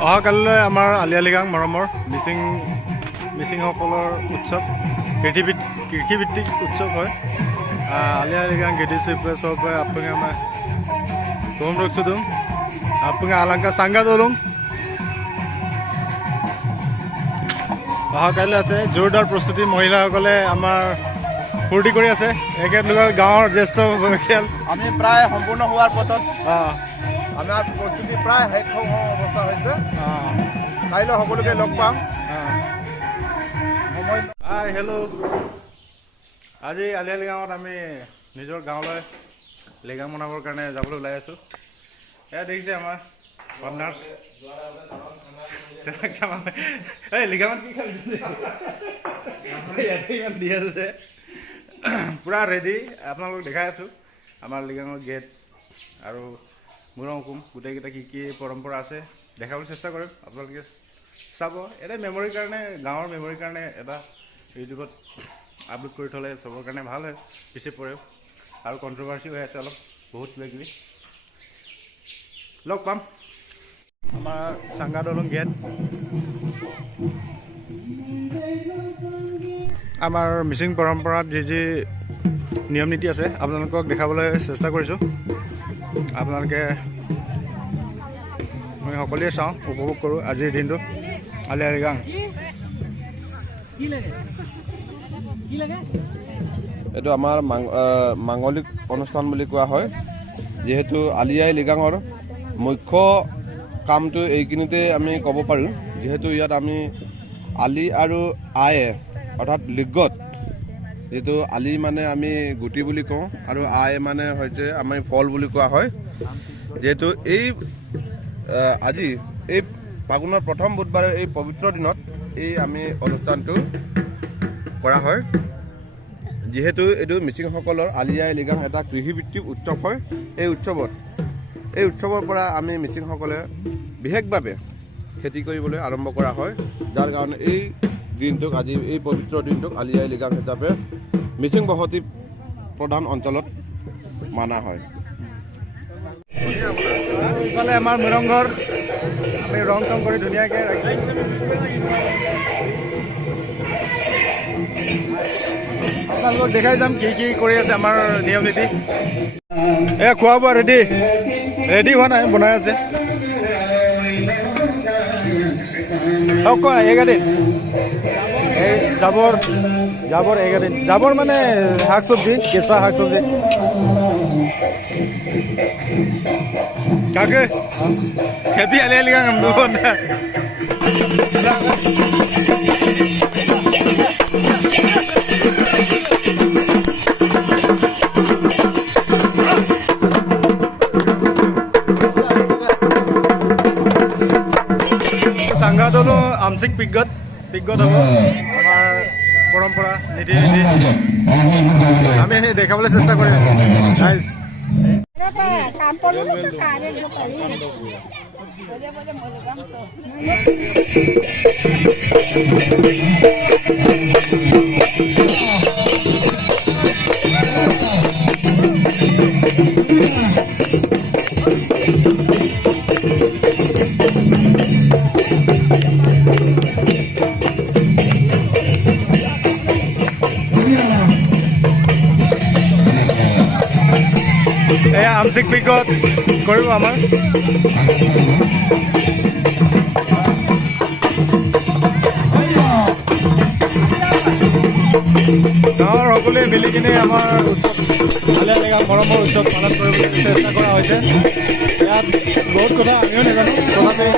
অহাকালিলৈ আমাৰ আলি আই লিগাং মৰমৰ মিচিং সকলৰ উৎসৱ কৃষিভিত্তিক উৎসৱ হয় আলি আই লিগাং गेदी से सब आपंगे मैं तुम रुक से तुम आपंगे आलंका सांगा दो लूँ অহাকালিলৈ আছে জোৰদাৰ প্ৰস্তুতি মহিলাসকলে আমাৰ ফূৰ্তি কৰি আছে একেলগে গাঁৱৰ জ্যেষ্ঠ খেল আমি প্ৰায় সম্পূৰ্ণ হোৱাৰ পথত আমাৰ প্ৰস্তুতি প্ৰায় শেষ হোৱা অৱস্থা হৈছে কাইলৈ সকলোকে লগ পাম হাই হেল্ল' আজি আলি আই লিগাঙত আমি নিজৰ গাঁৱলৈ লিগাং মনাবৰ কাৰণে যাবলৈ ওলাই আছোঁ এয়া দেখিছে আমাৰ পাৰ্টনাৰ্ছ এই লিগাঙত কি খালি ইয়াতে ইমান দি আছে পুৰা ৰেডি আপোনালোকক দেখাই আছোঁ আমাৰ লিগাঙৰ গেট আৰু মুৰং হুকুম গোটেইকেইটা কি কি পৰম্পৰা আছে দেখাবলৈ চেষ্টা কৰিম আপোনালোকে চাব এটা মেমৰিৰ কাৰণে গাঁৱৰ মেমৰিৰ কাৰণে এটা ইউটিউবত আপলোড কৰি থ'লে চবৰ কাৰণে ভাল হয় পিছে পৰেও আৰু কণ্ট্ৰভাৰ্চি হৈ আছে অলপ বহুত কিবা কিবি লগ পাম আমাৰ সাংগা দলং গেট আমাৰ মিচিং পৰম্পৰাত যি নিয়ম নীতি আছে আপোনালোকক দেখাবলৈ চেষ্টা কৰিছোঁ আপোনালোকে মই সকলোৱে চাওঁ উপভোগ কৰোঁ আজিৰ দিনটো আলি আই লিগাং এইটো আমাৰ মাংগলিক অনুষ্ঠান বুলি কোৱা হয় যিহেতু আলি আই লিগাঙৰ মুখ্য কামটো এইখিনিতে আমি ক'ব পাৰোঁ যিহেতু ইয়াত আমি আলি আৰু আয়ে অৰ্থাৎ লিগত যিটো আলি মানে আমি গুটি বুলি কওঁ আৰু আই মানে হৈছে আমি ফল বুলি কোৱা হয় যিহেতু এই আজি এই ফাগুনৰ প্ৰথম বুধবাৰে এই পবিত্ৰ দিনত এই আমি অনুষ্ঠানটো কৰা হয় যিহেতু এইটো মিচিংসকলৰ আলি আই লিগাং এটা কৃষিভিত্তিক উৎসৱ হয় এই উৎসৱৰ পৰা আমি মিচিংসকলে বিশেষভাৱে খেতি কৰিবলৈ আৰম্ভ কৰা হয় যাৰ কাৰণে এই দিনটোক আজি এই পবিত্ৰ দিনটোক আলি আই লিগাং হিচাপে মিচিং বসতি প্ৰধান অঞ্চলত মানা হয় ইফালে আমাৰ মুৰংঘৰ আমি ৰং চং কৰি ধুনীয়াকৈ ৰাখিছোঁ আপোনালোকক দেখাই যাম কি কি কৰি আছে আমাৰ নিয়ম নীতি এয়া খোৱা বোৱা ৰেডি হোৱা নাই বনাই আছে এগাদিন এই জাবৰ এগাদিন জাবৰ মানে শাক চব্জি কেঁচা শাক চব্জি কাকে হেপি আলি আই লিগাং সাংগা দলো আংশিক বিজ্ঞত হ'ব আমাৰ পৰম্পৰা নীতি আমি দেখাবলৈ চেষ্টা কৰিম নাইচ এয়া আংশিক বিজ্ঞত কৰিব আমাৰ গাঁৱৰ সকলোৱে মিলি কিনে আমাৰ উৎসৱ আলি আই লিগাং মৰমৰ উৎসৱ পালন কৰিবলৈ চেষ্টা কৰা হৈছে ইয়াত বহুত কথা আমিও নাজানো তথাপি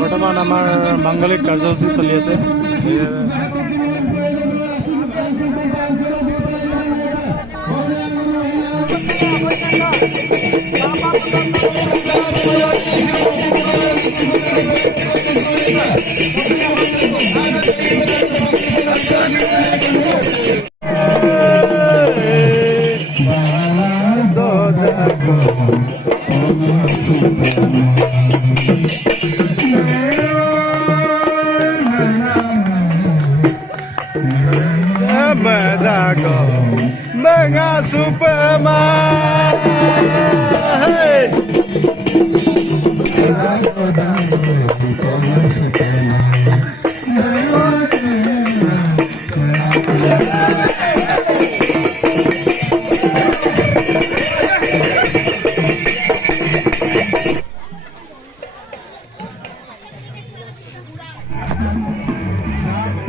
বৰ্তমান আমাৰ মাংগলিক কাৰ্যসূচী চলি আছে। Mga Superman, hey.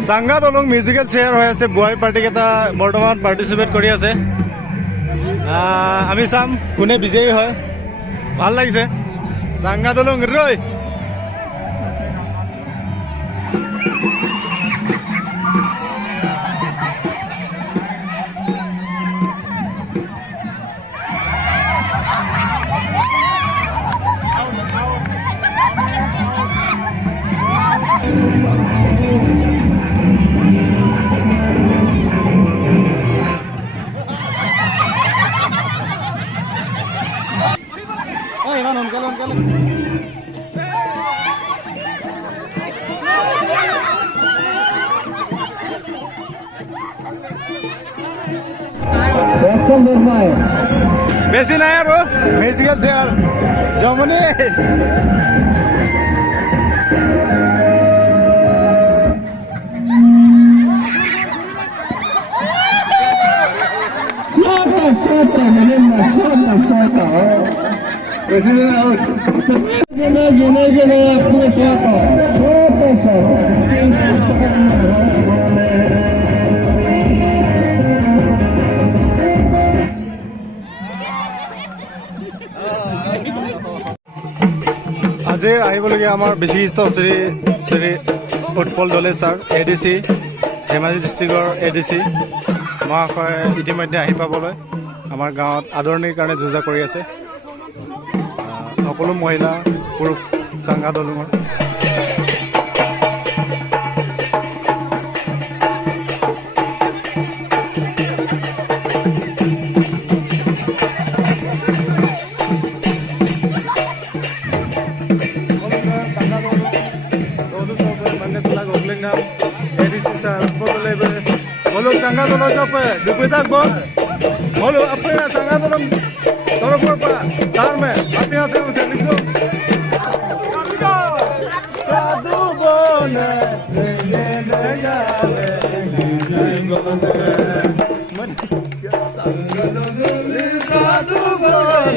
সাংগা দলং মিউজিকেল চেয়াৰ হয়ে আছে বুয়াই পাৰ্টি কেটা বৰ্তমান পাৰ্টিসিপেট কৰি আছে। আমি চাম কোনে বিজয়ী হয়। ভাল লাগিছে সাংগা দলং ৰৈ বেছি নাই আৰু মিউজিকেল চেয়াৰ জমনি আজি আহিবলগীয়া আমাৰ বিশিষ্ট শ্ৰী উৎপল দলে ছাৰ ADC ধেমাজি ডিষ্ট্ৰিক্টৰ ADC মহাশয় ইতিমধ্যে আহি পাবলৈ আমাৰ গাঁৱত আদৰণিৰ কাৰণে যোজা কৰি আছে। সকলো মহিলা পুৰুষ সাংগা দলঙৰ সাংগা দলৰ চবে দুপৰীয়া বল বলো আপোনাৰ সাংগা দলৰ তৰফৰ পৰা ছাৰ মে মাতি আছে লিখো সাধু বনে সাধু বনে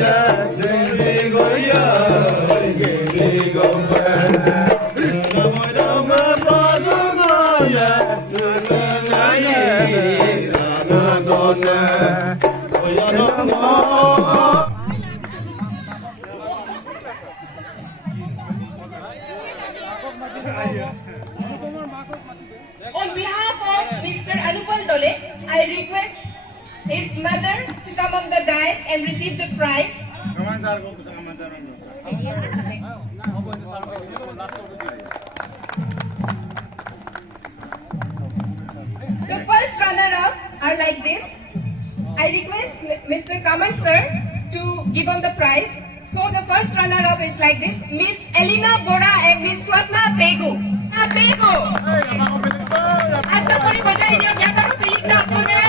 On behalf of Mr. Anupal Dole, I request his mother to come on the dais and receive the prize. The first runner-up are like this. I request Mr. Kaman sir to give on the prize. So the first runner-up is like this: Miss Elena Bora and Miss Swapna Pegu. Pegu. Asa puri bajai diyo kya karo pilik na apne.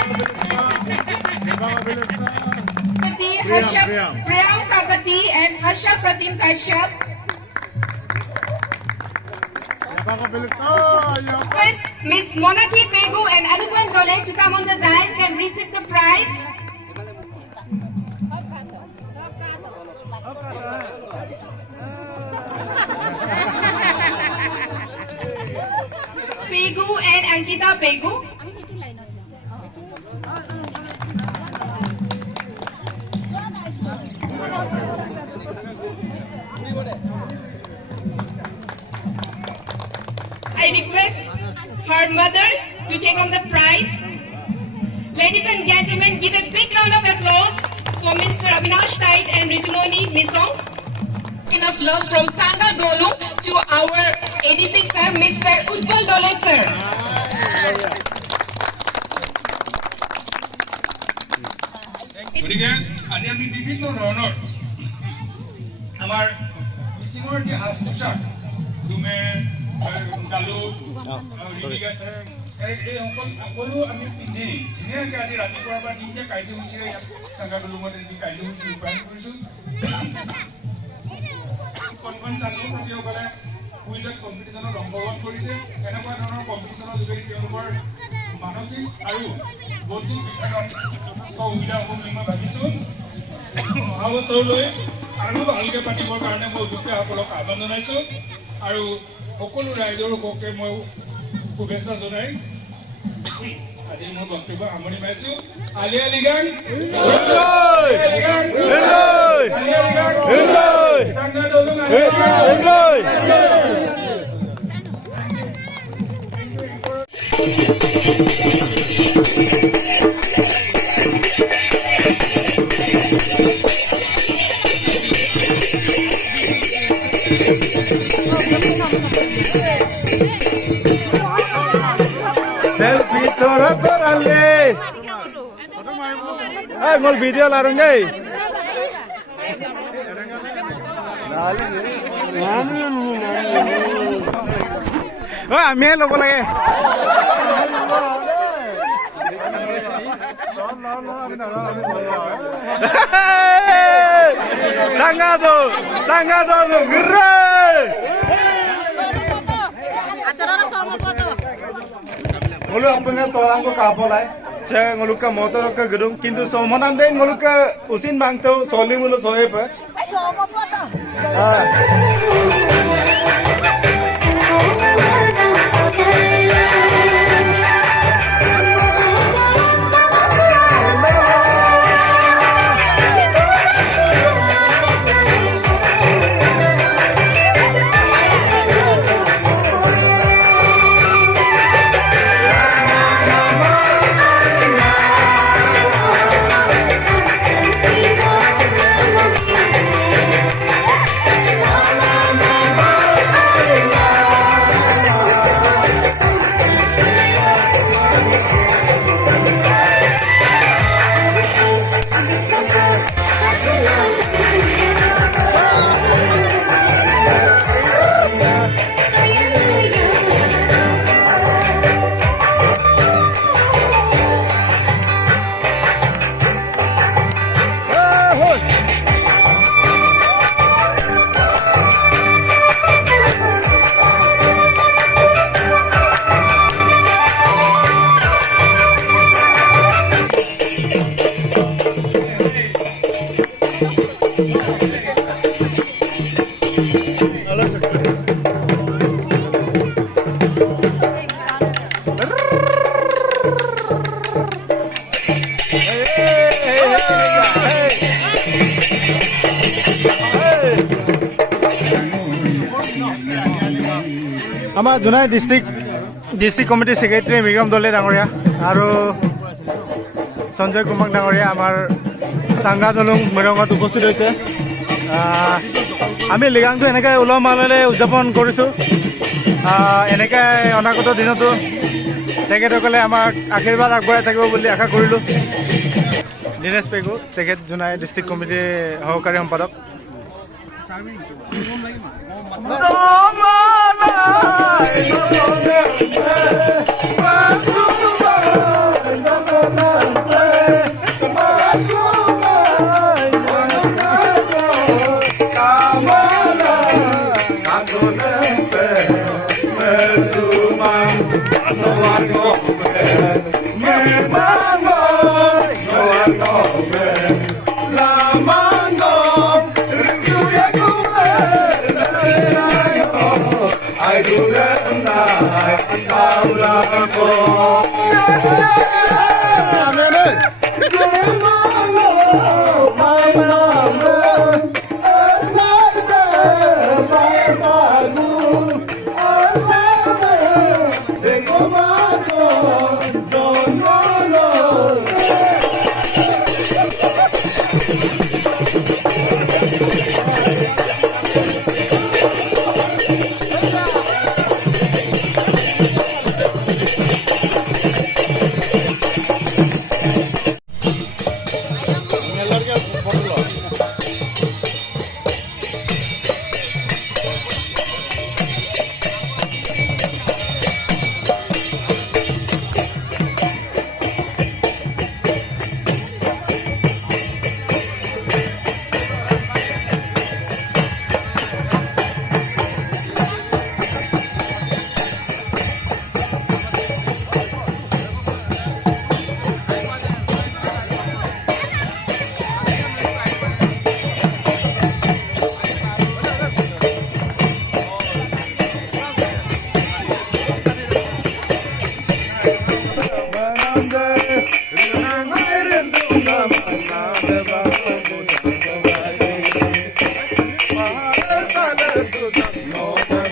Kati Harsha Priyam Kakati and Harsha Pratim Kashyap. First, Miss Monaki Pegu and Anupam Dole to come on the dais and receive the prize. Pegu and Ankita Pegu. I request her mother to take on the prize. Ladies and gentlemen, give a big round of applause for Mr. Avinash Tait and Rijumoni Misong. Enough love from SANGGA DO to our ADC sir, Mr. Utpal Dole sir. গতিকে আজি আমি বিভিন্ন ধৰণৰ আমাৰ মিচিঙৰ যি সাজ পোছাক ডুমে গালু এই সকলো আমি পিন্ধি ধুনীয়াকৈ আজি ৰাতিপুৱাৰ পৰা দিনকৈ কাৰ্যসূচীৰে ইয়াত চাংগা দলুঙত এটি কাৰ্যসূচী ৰূপায়ণ কৰিছোঁ কণ ছাত্ৰ ছাত্ৰীসকলে কুইজত কম্পিটিশ্যনত অংশগ্ৰহণ কৰিছে এনেকুৱা ধৰণৰ কম্পিটিশ্যনৰ যোগেদি তেওঁলোকৰ মানসিক আৰু বৌদ্ধিক বিকাশত যথেষ্ট সুবিধা হ'ব বুলি মই ভাবিছোঁ অহা বছৰলৈ আৰু ভালকৈ পাতিবৰ কাৰণে মই উদ্যোক্তাসকলক আহ্বান জনাইছোঁ আৰু সকলো ৰাইজৰ হকে মই শুভেচ্ছা জনাই আজি মোৰ বক্তব্য সামৰণি মাৰিছোঁ আলি আয়ে লিগাং সাংগা দো Selfie tora-torale. Ay, ngol video larang deh. Oh, ambil logo lagi. Sanggga do, gerai. Ngulu apanya seorang ko kapolai, saya ngulu ka motor ka gedung, kintu somanam deh ngulu ka usin bang tu soli mulu sohe pa. আমাৰ Jonai district committee secretary মৃগম দলে ডাঙৰীয়া আৰু সঞ্জয় কুমাৰ ডাঙৰীয়া আমাৰ সাংগা দলুং মিৰঙত উপস্থিত হৈছে আমি লিগাংটো এনেকৈ উলহ মালহেৰে উদযাপন কৰিছোঁ এনেকৈ অনাগত দিনতো তেখেতসকলে আমাক আশীৰ্বাদ আগবঢ়াই থাকিব বুলি আশা কৰিলোঁ দীনেশ পেগু তেখেত জোনাই ডিষ্ট্ৰিক্ট কমিটিৰ সহকাৰী সম্পাদক No